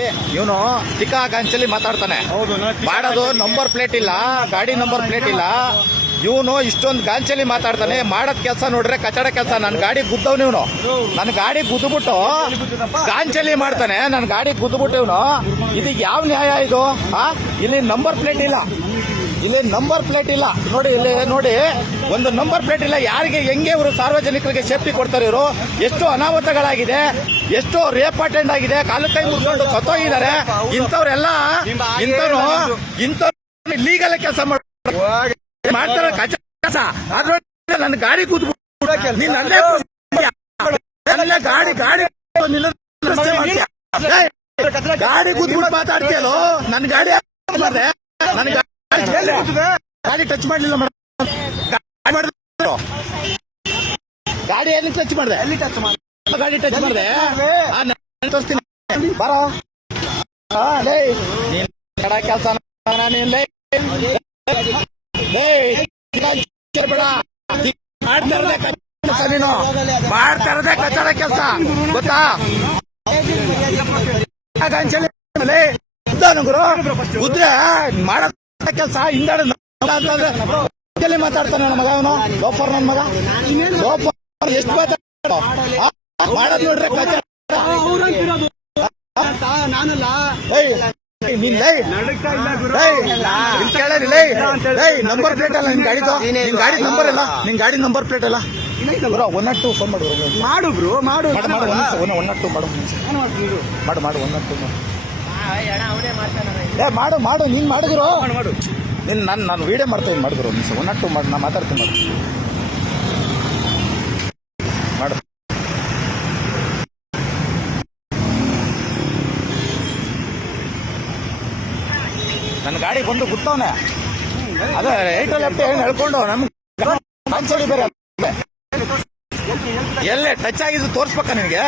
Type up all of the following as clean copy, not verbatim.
ಇವನು ಚಿಕ್ಕ ಗಾಂಚಲಿ ಮಾತಾಡ್ತಾನೆ. ಮಾಡೋದು ನಂಬರ್ ಪ್ಲೇಟ್ ಇಲ್ಲ, ಗಾಡಿ ನಂಬರ್ ಪ್ಲೇಟ್ ಇಲ್ಲ. ಇವನು ಇಷ್ಟೊಂದು ಗಾಂಚಲಿ ಮಾತಾಡ್ತಾನೆ. ಮಾಡೋದ್ ಕೆಲಸ ನೋಡ್ರೆ ಕಚಡ ಕೆಲಸ. ನನ್ನ ಗಾಡಿ ಗುದ್ದವ್ನು ಇವನು. ನನ್ನ ಗಾಡಿ ಗುದ್ದುಬಿಟ್ಟು ಗಾಂಚಲಿ ಮಾಡ್ತಾನೆ. ನನ್ನ ಗಾಡಿ ಗುದ್ದುಬಿಟ್ಟು ಇವನು. ಇದು ಯಾವ ನ್ಯಾಯ ಇದು? ಇಲ್ಲಿ ನಂಬರ್ ಪ್ಲೇಟ್ ಇಲ್ಲ, ಇಲ್ಲಿ ನಂಬರ್ ಪ್ಲೇಟ್ ಇಲ್ಲ. ನೋಡಿ, ಇಲ್ಲಿ ನೋಡಿ, ಒಂದು ನಂಬರ್ ಪ್ಲೇಟ್ ಇಲ್ಲ. ಯಾರಿಗೆ ಹೆಂಗೆ ಇವರು ಸಾರ್ವಜನಿಕರಿಗೆ ಸೇಫ್ಟಿ ಕೊಡ್ತಾರೆ? ಇವರು ಎಷ್ಟು ಅನಾಹುತಗಳಾಗಿದೆ, ಎಷ್ಟು ರೇಪ್ ಅಟೆಂಡ್ ಆಗಿದೆ, ಕಾಲು ಕೈ ಮುರ್ಕೊಂಡು ಸತ್ತೋಗಿದ್ದಾರೆ. ಇಂಥವ್ರೆಲ್ಲ ಇಂಥವ್ರು ಲೀಗಲ್ ಕೆಲಸ ಮಾಡ್ತಾರೆ, ಕಚ್ಚ ಕೆಲಸ. ಆದ್ರೆ ನನ್ನ ಗಾಡಿ ಕೂತ್ಬಿಟ್ಟು ನೀನ್ ಅಲ್ಲೇ ಗಾಡಿ ಕೂತ್ಬಿಟ್ಟು ಮಾತಾಡ್ತೀಯಲ್ಲೋ. ನನ್ನ ಗಾಡಿ ಮಾಡಿದೆ, ನನ್ನ ಗಾಡಿ ಟಚ್ ಮಾಡ್ಲಿಲ್ಲ ಮೇಡಮ್. ಗಾಡಿ ಎಲ್ಲಿ ಟಚ್ ಮಾಡಿದೆ? ಗಾಡಿ ಟಚ್ ಮಾಡಿದೆ. ತೋರಿಸ್ತೀನಿ ಬರೋ. ಕೆಲಸ ನೀನು ಮಾಡ್ತಾ ಇರೋದೇ ಕಚ್ಚಡ ಕೆಲಸ, ಗೊತ್ತಾ? ಉದ್ರೆ ಮಾಡೋ ಕೆಲಸ ಹಿಂದಾಡ ಮಾತಾಡ್ತಾನೆ ನನ್ನ ಮಗ. ಅವನು ಲೋಫರ್, ನನ್ನ ಮಗ ಲೋಫರ್. ಎಷ್ಟು ಮಾಡೋದ್ ನೋಡ್ರೆ ನಂಬರ್ ಪ್ಲೇಟ್ ಅಲ್ಲ ನಿನ್ ಗಾಡಿದು. ನಿನ್ ಗಾಡಿ ನಂಬರ್ ಇಲ್ಲ, ನಿನ್ ಗಾಡಿ ನಂಬರ್ ಪ್ಲೇಟ್ ಅಲ್ಲ. 102 ಫೋನ್ ಮಾಡು ಬ್ರೋ. ಮಾಡು 102 ಮಾಡು 102 ಮಾಡು. ನೀನ್ ಮಾಡಿದ್ರು ನಾನು ವಿಡಿಯೋ ಮಾಡ್ತೀನಿ. ಮಾಡಿದ್ರು 102 ಮಾಡಿ. ನಾ ಮಾತಾಡ್ತೀನಿ. ಮಾಡು. ನನ್ನ ಗಾಡಿ ಬಂದು ಗುತ್ತವನೆ. ಅದೇ ರೈಟ್ ಲೆಫ್ಟ್ ಏನು ಹೇಳ್ಕೊಂಡು ನಮ್ಗೆ ಬೇರೆ ಎಲ್ಲೇ ಟಚ್ ಆಗಿದ್ದು ತೋರ್ಸ್ಬೇಕ ನಿನಗೆ?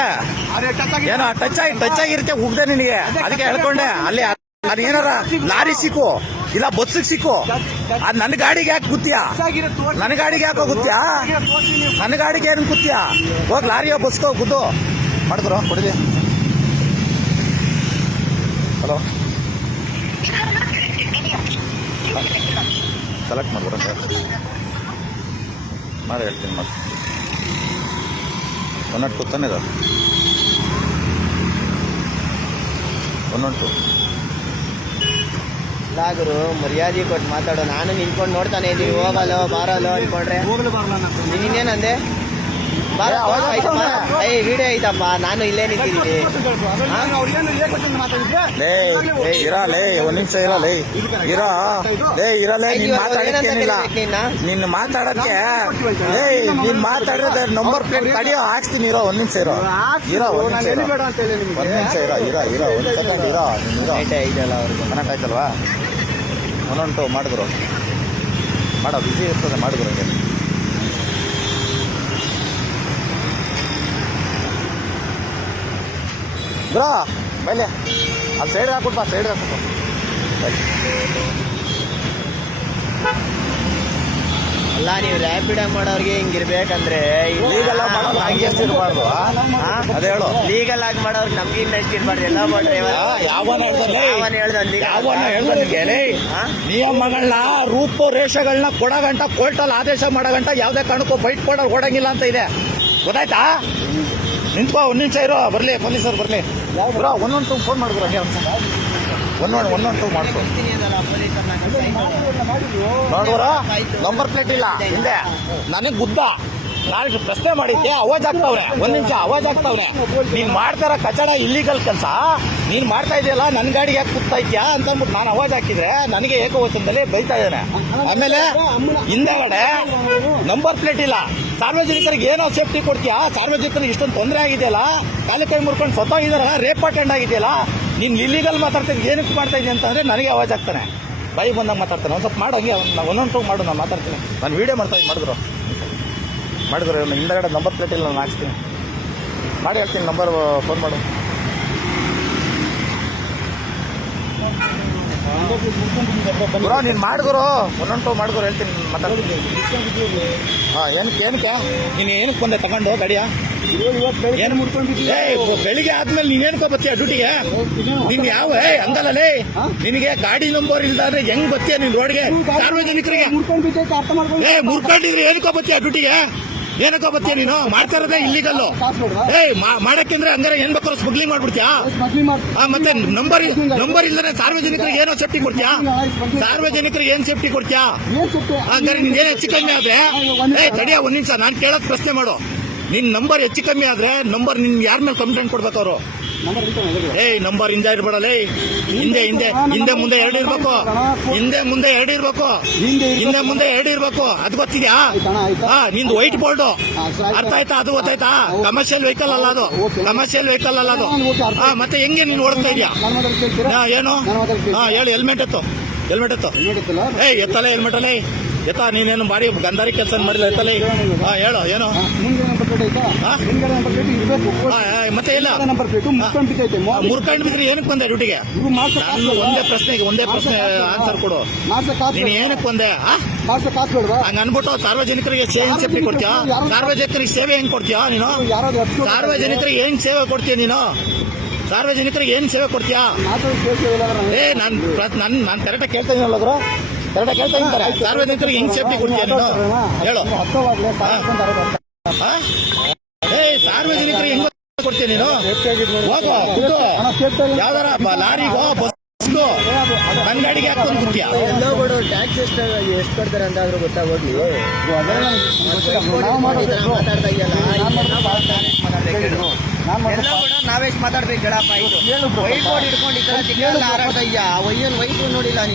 ಏನೋ ಟಚ್ ಆಗಿರುತ್ತೆ ಉಗ್ದೆ ನಿನಗೆ. ಅದಕ್ಕೆ ಹೇಳ್ಕೊಂಡೆ. ಅಲ್ಲಿ ಅದೇನಾರ ಲಾರಿ ಸಿಕ್ಕು ಇಲ್ಲ ಬಸ್ಸಿಗೆ ಸಿಕ್ಕು. ಅದ್ ನನ್ನ ಗಾಡಿಗೆ ಯಾಕೆ ಗುತ್ತೀಯಾ? ನನ್ನ ಗಾಡಿಗೆ ಯಾಕೋ ಗುತ್ತೀಯಾ? ನನ್ನ ಗಾಡಿಗೆ ಏನು ಗುತ್ತೀಯಾ? ಹೋಗಿ ಲಾರಿಯೋ ಬಸ್ಗೋ ಗುದ್ದು ಮಾಡಿದ್ರು. ಕೊಡಿದೆ. ಹಲೋ, ಸೆಲೆಕ್ಟ್ ಮಾಡ್ಬಿಡ ಮಾಡಿ ಹೇಳ್ತೀನಿ. ಮಾಡಿ 102 ತಾನೇ ಇದು. 112 ಲಾಗರು ಮರ್ಯಾದೆ ಕೊಟ್ಟು ಮಾತಾಡೋ. ನಾನು ನಿಂತ್ಕೊಂಡು ನೋಡ್ತಾನೆ ಇದ್ದೀವಿ. ಹೋಗಲ್ಲ ಬಾರಲ್ಲ ಅನ್ಕೊಂಡ್ರೆ ನೀನೇನಂದೆ? ವಿಡಿಯೋ ಐತಪ್ಪ, ನಾನು ಇಲ್ಲೇ ನಿಂತಿದ್ದೀನಿ. ಒಂದ್ ನಿಮಿಷ ಇರಲೇ ನೀನ್ ಮಾತಾಡಕ್ಕೇನಿಲ್ಲ. ನಿನ್ನ ಮಾತಾಡಕ್ಕೆ ನೀನ್ ಮಾತಾಡಿದ್ರೆ ನಂಬರ್ ಪ್ಲೇಟ್ ಕಡಿಯೋ ಹಾಕ್ಸ್ತೀನಿ. ಒಂದ್ ನಿಮಿಷ ಇರೋ ಒಂದ್ ಸೆಕೆಂಡ್ ಇರೋ. ಕನೆಕ್ಟ್ ಆಯ್ತಲ್ವಾ? 112 ಮಾಡಿದ್ರು. ಮಾಡೋ ಬಿಸಿ ಇರ್ತದೆ. ಮಾಡಿದ್ರು ಬ್ರೋ ಬೈಲೆ. ಅಲ್ಲಿ ಸೈಡ್ ಹಾಕ್ಬಿಟ್ಟು ಸೈಡ್ ಹಾಕ್ಬಿಟ್ಟು. ಅಲ್ಲ, ನೀವು ರ್ಯಾಪಿಡ್ ಮಾಡೋರ್ಗೆ ಹಿಂಗಿರ್ಬೇಕಂದ್ರೆ ಲೀಗಲ್ ಆಗಿ ಮಾಡೋದು ಹಂಗೆ ಎಷ್ಟು ಇರಬಾರ್ದು. ಅದೇ ಹೇಳು, ಲೀಗಲ್ ಆಗಿ ಮಾಡೋರ್ಗೆ ನಮ್ಗೆ ಇನ್ನೆಷ್ಟು ಇರಬಾರ್ದು. ಎಲ್ಲ ಮಾಡ್ರೆ ನಿಯಮಗಳನ್ನ ರೂಪು ರೇಷೆಗಳನ್ನ ಕೊಡಗಂಟ ಕೋರ್ಟಲ್ಲಿ ಆದೇಶ ಮಾಡಗಂಟ ಯಾವುದೇ ಕಾರಣಕ್ಕೂ ಬೈಟ್ ಕೊಡೋರು ಕೊಡಂಗಿಲ್ಲ ಅಂತ ಇದೆ. ಗೊತ್ತಾಯ್ತಾ? ನಿಂತ್ಕೋ, 1 ನಿಮಿಷ ಇರೋ. ಬರ್ಲಿ ಪೊಲೀಸರು ಬರ್ಲಿ. ಬ್ರೋ 112 ಫೋನ್ ಮಾಡಿದ್ರು. ಹಂಗೆ 112 ಮಾಡಿಸು. ನೋಡ್ರ ನಂಬರ್ ಪ್ಲೇಟ್ ಇಲ್ಲ ಹಿಂದೆ. ನನಗೆ ಗುದ್ದ. ನಾನು ಪ್ರಶ್ನೆ ಮಾಡಿದ್ದೆ. ಅವಾಜ್ ಆಗ್ತಾವ್ರೆ. 1 ನಿಮಿಷ ಅವಾಜ್ ಆಗ್ತಾವ್ರೆ. ನೀನ್ ಮಾಡ್ತಾರ ಕಚಡ ಇಲ್ಲಿಗಲ್ ಕೆಲಸ. ನೀನ್ ಮಾಡ್ತಾ ಇದೆಯಲ್ಲ, ನನ್ನ ಗಾಡಿಗೆ ಯಾಕೆ ಕೂಗ್ತಾ ಇದ್ಯಾ ಅಂತ ಅಂದ್ಬಿಟ್ಟು ನಾನು ಅವಾಜ್ ಹಾಕಿದ್ರೆ ನನಗೆ ಏಕವಚನದಲ್ಲಿ ಬೈತಾ ಇದ್ದಾನೆ. ಆಮೇಲೆ ಹಿಂದೆಗಡೆ ನಂಬರ್ ಪ್ಲೇಟ್ ಇಲ್ಲ. ಸಾರ್ವಜನಿಕರಿಗೆ ಏನೋ ಸೇಫ್ಟಿ ಕೊಡ್ತೀಯಾ? ಸಾರ್ವಜನಿಕರಿಗೆ ಇಷ್ಟೊಂದು ತೊಂದರೆ ಆಗಿದೆಯಲ್ಲ, ಕಾಲು ಕೈ ಮುರ್ಕೊಂಡು ಸತ್ತೋಗಿದಾರ, ರೇಪ್ ಅಟೆಂಡ್ ಆಗಿದೆಯಲ್ಲ. ನೀನ್ ಇಲ್ಲಿಗಲ್ ಮಾತಾಡ್ತಿದ್ದೆ, ಏನಕ್ಕೆ ಮಾಡ್ತಾ ಇದೀನಿ ಅಂತಂದ್ರೆ ನನಗೆ ಅವಾಜ್ ಆಗ್ತಾನೆ. ಬೈ ಬಂದಾಗ ಮಾತಾಡ್ತಾನೆ. ಒಂದು ಸ್ವಲ್ಪ ಮಾಡು, ಹಂಗೆ 112 ಮಾಡು. ನಾನು ಮಾತಾಡ್ತೀನಿ. ನಾನು ವಿಡಿಯೋ ಮಾಡ್ತಾ ಮಾಡಿದ್ರು ಹಿಂದಗಡೆ ನಂಬರ್ ಪ್ಲೇಟ್ ಇಲ್ಲ. ನಾನು ಹಾಕ್ಸ್ತೀನಿ. ಮಾಡಿ ಹೇಳ್ತೀನಿ. ನಂಬರ್ ಫೋನ್ ಮಾಡು. ಗುರು ನೀನ್ ಮಾಡ್ಗುರು 112 ಮಾಡ್ಗುರು ಹೇಳ್ತೀನಿ. ಮಾತಾಡ್ತೀನಿ. ಏನಕ್ಕೆ ನೀನು ಏನಕ್ಕೆ ಬಂದೆ ತಗೊಂಡು ಗಾಡಿಯ? ಏನು ಬೆಳಿಗ್ಗೆ ಆದ್ಮೇಲೆ ನೀನೇನ್ಕೋ ಬತ್ತೀಯ ಡ್ಯೂಟಿಗೆ? ನಿನ್ ಯಾವ ಹಂಗಲ್ಲೇ ನಿನಗೆ ಗಾಡಿ ನಂಬರ್ ಇಲ್ದಾದ್ರೆ ಹೆಂಗ್ ಬತ್ತೀಯ ನೀನ್ ರೋಡ್ಗೆ ಸಾರ್ವಜನಿಕರಿಗೆ? ಮುರ್ಕೊಂಡಿದ್ರೆ ಏನಕ್ಕೋ ಬತ್ತೀಯ ಡ್ಯೂಟಿಗೆ? ಏನಕ್ಕೋ ಬತ್ತೀಯ ನೀನು? ಮಾಡ್ತಾ ಇರೋದೇ ಇಲ್ಲಿಗಲ್ಲು. ಮಾಡಕ್ಕೆಂದ್ರೆ ಹಂಗಾರೆ ಏನ್ ಬೇಕಾದ್ರೂ ಸ್ಮಗ್ಲಿಂಗ್ ಮಾಡ್ಬಿಡ್ತೀಯಾ? ಮತ್ತೆ ನಂಬರ್ ಇಲ್ಲದೆ ಸಾರ್ವಜನಿಕರಿಗೆ ಏನೋ ಸೇಫ್ಟಿ ಕೊಡ್ತೀಯಾ? ಸಾರ್ವಜನಿಕರಿಗೆ ಏನ್ ಸೇಫ್ಟಿ ಕೊಡ್ತೀಯಾ? ಹಂಗಾರೆ ನಿನ್ ಏನ್ ಹೆಚ್ಚು ಕಮ್ಮಿ ಆದ್ರೆ ತಡಿಯ ಒಂದ್ ನಿಮಿಷ ನಾನು ಕೇಳೋದ್ ಪ್ರಶ್ನೆ ಮಾಡು. ನಿನ್ ನಂಬರ್ ಹೆಚ್ಚು ಕಮ್ಮಿ ಆದ್ರೆ ನಂಬರ್ ನಿನ್ ಯಾರ ಮೇಲೆ ಕಂಪ್ಲೇಂಟ್ ಕೊಡ್ಬೇಕು ಅವರು? ನಂಬರ್ ಹಿಂದೆ ಇರ್ಬೇಡಲೇ. ಹಿಂದೆ ಮುಂದೆ ಎರಡು ಇರ್ಬೇಕು. ಹಿಂದೆ ಮುಂದೆ ಎರಡು ಇರ್ಬೇಕು. ಅದು ಗೊತ್ತಿದ್ಯಾ? ನಿಂದು ವೈಟ್ ಬೋರ್ಡ್ ಅರ್ಥ ಆಯ್ತಾ? ಅದು ಗೊತ್ತಾಯ್ತಾ? ಕಮರ್ಷಿಯಲ್ ವೆಹಿಕಲ್ ಅಲ್ಲ ಅದು. ಮತ್ತೆ ಹೆಂಗೆ ನೀನು ಓಡಿಸ್ತಾ ಇದೀಯಾ? ಏನು ಹೇಳಿ. ಹೆಲ್ಮೆಟ್ ಎತ್ತು. ಎತ್ತಲೇ ಹೆಲ್ಮೆಟ್ ಅಲ್ಲೇ ಎತ್ತ. ನೀನೇನು ಬಾರಿ ಗಂಧಾರಿ ಕೆಲಸ ಮಾಡಿಲ್ಲ. ಎತ್ತಲೇ ಹೇಳು. ಏನು ಮತ್ತೆ ಇಲ್ಲ ಮುರ್ಕೊಂಡು ಬಿದ್ರೆ ಏನಕ್ಕೆ ಬಂದೆ ಡ್ಯೂಟಿಗೆ? ನಾನು ಒಂದೇ ಪ್ರಶ್ನೆ ಆನ್ಸರ್ ಕೊಡು. ನೀನ್ ಏನಕ್ಕೆ ಬಂದೆ? ಹಂಗ ಅನ್ಬಿಟ್ಟು ಸಾರ್ವಜನಿಕರಿಗೆ ಸೇಫ್ಟಿ ಕೊಡ್ತೀಯಾ? ಸಾರ್ವಜನಿಕರಿಗೆ ಸೇವೆ ಹೆಂಗ್ ಕೊಡ್ತೀಯಾ ನೀನು? ಸಾರ್ವಜನಿಕರಿಗೆ ಏನ್ ಸೇವೆ ಕೊಡ್ತೀಯ ನೀನು? ಸಾರ್ವಜನಿಕರಿಗೆ ಏನ್ ಸೇವೆ ಕೊಡ್ತೀಯಾ? ನಾನು ಕರೆಕ್ಟಾಗಿ ಕೇಳ್ತಾ ಇದೀನಲ್ಲ ಗುರು, ಕರೆಕ್ಟಾಗಿ ಕೇಳ್ತಾ ಇದ್ದಾರೆ. ಸಾರ್ವಜನಿಕರಿಗೆ ಹೆಂಗ್ ಸೇಫ್ಟಿ ಕೊಡ್ತೀಯ ನೀನು ಹೇಳು? ಸಾರ್ವಜನಿಕರಿಗೆ ಹೆಂಗ್ ಕೊಡ್ತೀಯ ನೀನು? ಹೋಗೋ ಕುದ್ದು ಯಾವ್ದಾರ ಲಾರಿಗೋ ಬಸ್ಗೋ ನನ್ನ ಗಾಡಿಗೆ ಹಾಕೊಂಡು ಕುಡ್ತೀಯ? ಎಲ್ಲೋ ಬಿಡು, ಟ್ಯಾಕ್ಸ್ ಎಷ್ಟು ಕೊಡ್ತಾರೆ ಅಂತ ಆದ್ರೂ ಗೊತ್ತಾಗೋಗ್ಲಿ. ಮಾತಾಡ್ತಾ ಇದೆಯಲ್ಲ, ನಾವೆಷ್ಟು ಮಾತಾಡ್ಬೇಕು ಹೇಳಪ್ಪ? ಇದು ವೈಟ್ ಬೋರ್ಡ್ ಹಿಡ್ಕೊಂಡು ಈ ತರ ತಿಂಗಳ ಹಾರಾಡ್ತಾ ಇದೆಯಾ? ವೈಟ್ ನೋಡಿಲ್ಲ